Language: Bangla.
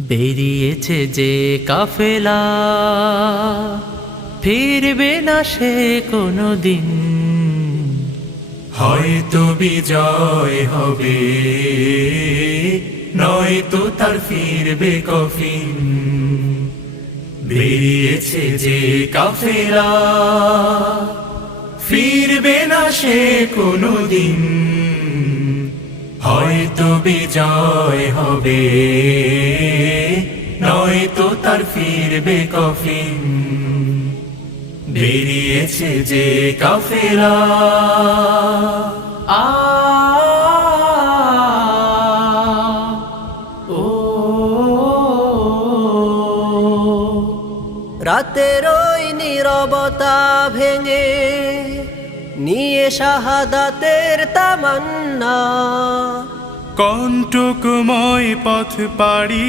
বেরিয়েছে যে কাফেলা, ফিরবে না সে কোনো দিন। হয়তো বিজয় হবে, নয়তো তার ফিরবে কফিন। বেরিয়েছে যে কাফেলা, ফিরবে না সে কোনো দিন। হয়তো বিজয় হবে, নয়তো তার ফিরবে কফিন। বেরিয়েছে যে কাফেলা। আ ও রাতের ওই নীরবতা ভেঙে নিয়ে শাহাদাতের তামান্না, কণ্টকময় পথ পাড়ি